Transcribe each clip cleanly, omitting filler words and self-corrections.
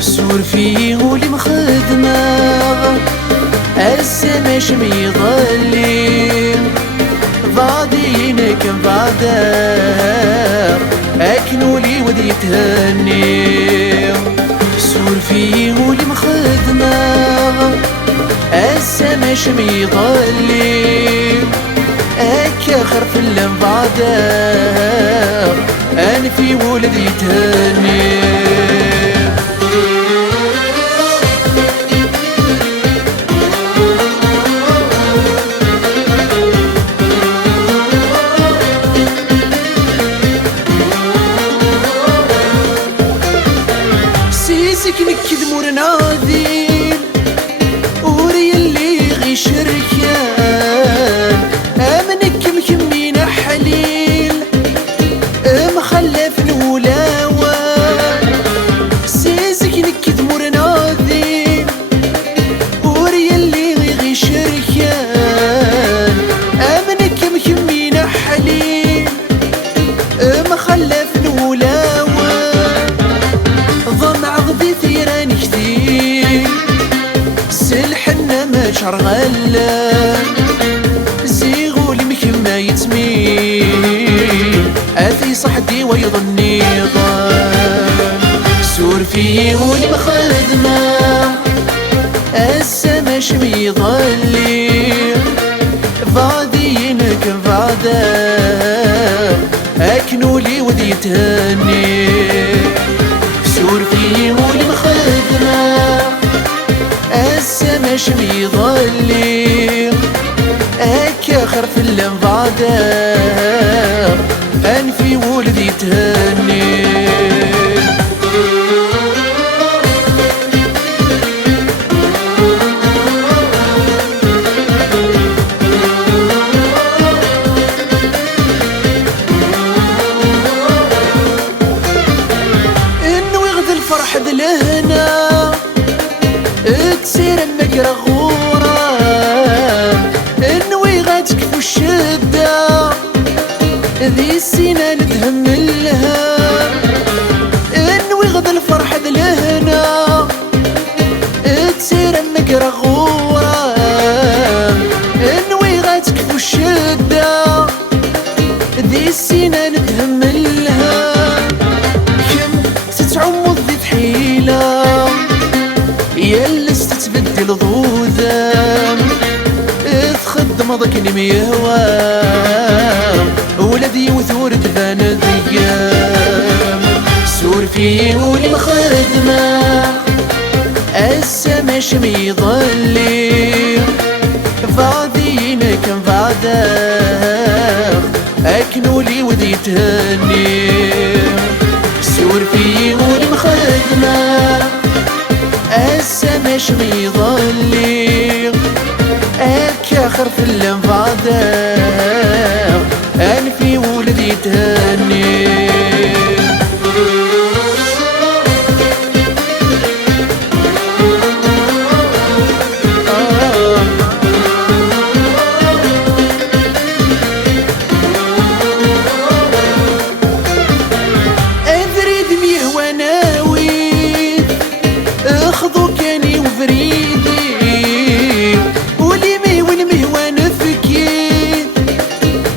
سور فيه ولي مخدمة السما شمي ظلي بعدينك بعدا أكنولي ودي تهني. سور فيه ولي مخدمة السما شمي ظلي أكا خرف اللم بعدا أنا في ولدي تهني. نكد مور ناذين وري اللي غي شركان امنك مكمين حليل مخلف الولاوان. سيزك نكد مور ناذين وري اللي غي شركان امنك مكمين حليل مخلف الولاوان. ضمع غذي ثيران كثير سلحنا ما شرغلا زيغول مكما يتميل اثي صحدي ويظني ضام. سور فيه ولي مخدمة السما شمي ظلي بعدينك بعدا أكنولي ودي تهني. سور فيه ولي مخدمة السما شمي ظلي أكا خرف اللم بعدا أنفي ولدي تهني. فرح دلهنا تسير المقرى غورة انوي غاتكفو الشدة ذي السينة نتهملها. انوي غد الفرح دلهنا تسير المقرى غورة انوي غاتكفو الشدة ذي السينة نتهملها. كم تتعمض حيلة يلس تتبدل ضوذام تخدم ضكني ميهوام ولدي وثور تبان ذيام. سور فيه ولي مخدمة السما شمي ظلي بعدينك بعدا أكنولي ودي تهني. سور فيه ولي مخدمة السما شمي ظلي أكا خرف اللم بعدا أنفي ولدي تهني.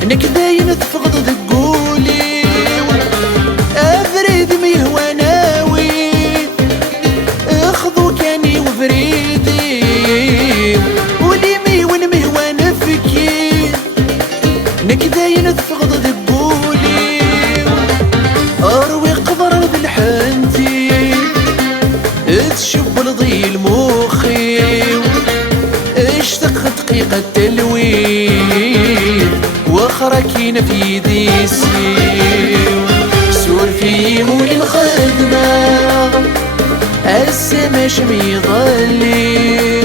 نكداين تفقد تقولي أفريد ميه وناوي اخذو كاني وفريدي وليمي ونميه ونفكي. نكداين تفقد تقولي اروي قبر بالحنتي تشب لضي مخي اشتق دقيقة التلوين وخركين في ديسي. سور فيه ولي مخدمة السما شمي ظلي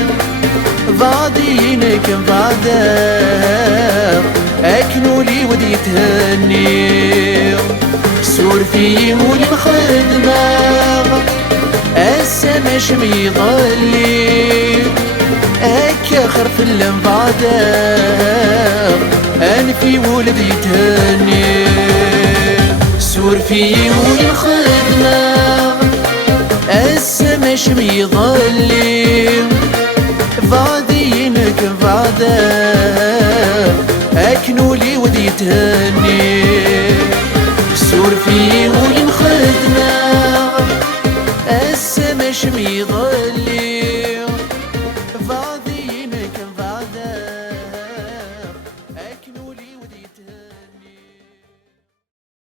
في ولي الخدمة السما شمي ظلي هكا خرف اللمبادة أنفي ولد يتهني سور في ولي الخدمة السما شمي ظلي فاضيينك بعده